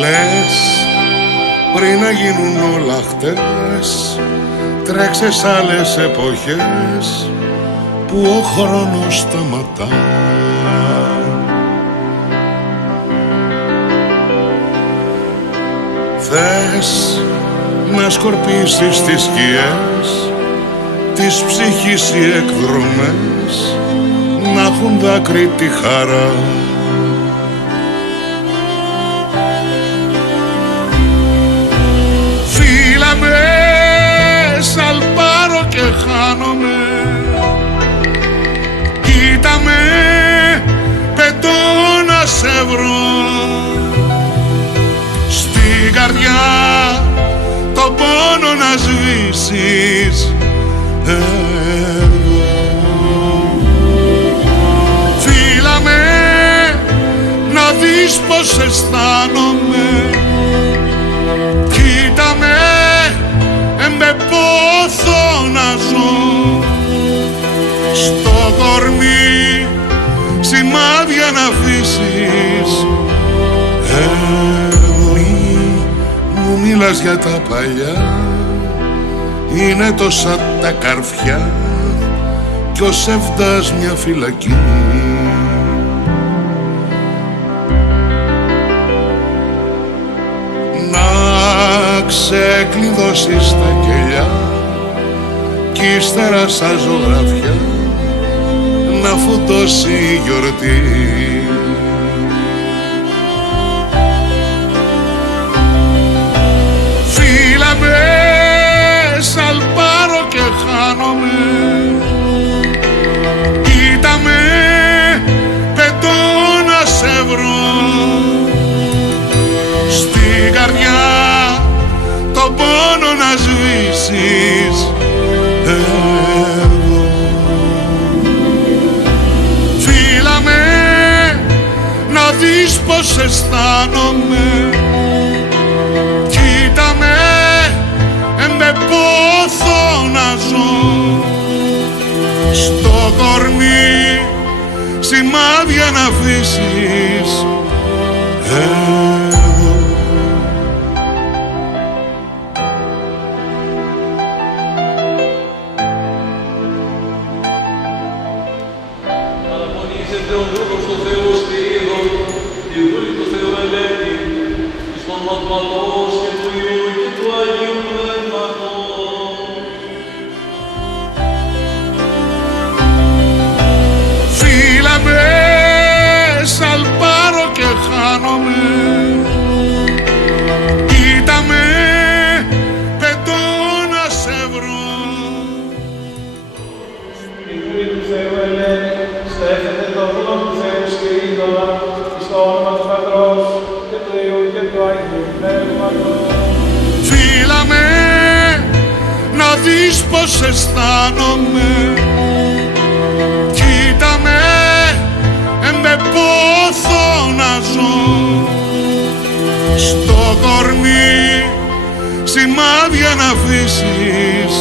Λες πριν να γίνουν όλα χτες, τρέξε σ' άλλες εποχές που ο χρόνος σταματά. Θες να σκορπίσεις τις σκιές της ψυχής οι εκδρομές, να έχουν δάκρυ τη χαρά. Σαλπάρω και χάνομαι, κοίτα με, πετώ να σε βρω. Στην καρδιά το πόνο να σβήσεις εδώ. Φίλα με, να δεις πως αισθάνομαι, κοίτα με, με πόθο να ζω. Στο κορμί σημάδια να αφήσεις. Μου μίλας για τα παλιά, είναι τόσα τα καρφιά κι ο σεύτας μια φυλακή. Ξεκλειδώσεις τα κελιά κι ύστερα σαν ζωγραφιά να φωτώσει η γιορτή. Φίλα με, σαλπάρω και χάνομαι, κοίτα με, πετώ να σε βρω. Στην καρδιά το πόνο να σβήσεις εδώ. Φίλα με, να δεις πως αισθάνομαι, κοίτα με, με πόθο να ζω. Στο κορμί σημάδια να αφήσεις εδώ. Ο δούλος του Θεού στηρίδων, η δούλη του Θεού ελέγχει, εις τον Πατρός και του Υιού και του Αγίου Πνεύματος. Φίλα με, σαλπάρω και χάνομαι, κοίτα με, πετώ να σε βρω. Η δούλη του Θεού ελέγχει, στέφεται το δούλο του Θεού σκηνίδωνα, στο όνομα του Πατρός και του Υιού και του Αγίου Πνεύματος. Φίλα με, να δεις πως αισθάνομαι, κοίτα με, με πόθο να ζω. Στο κορμί σημάδια να αφήσεις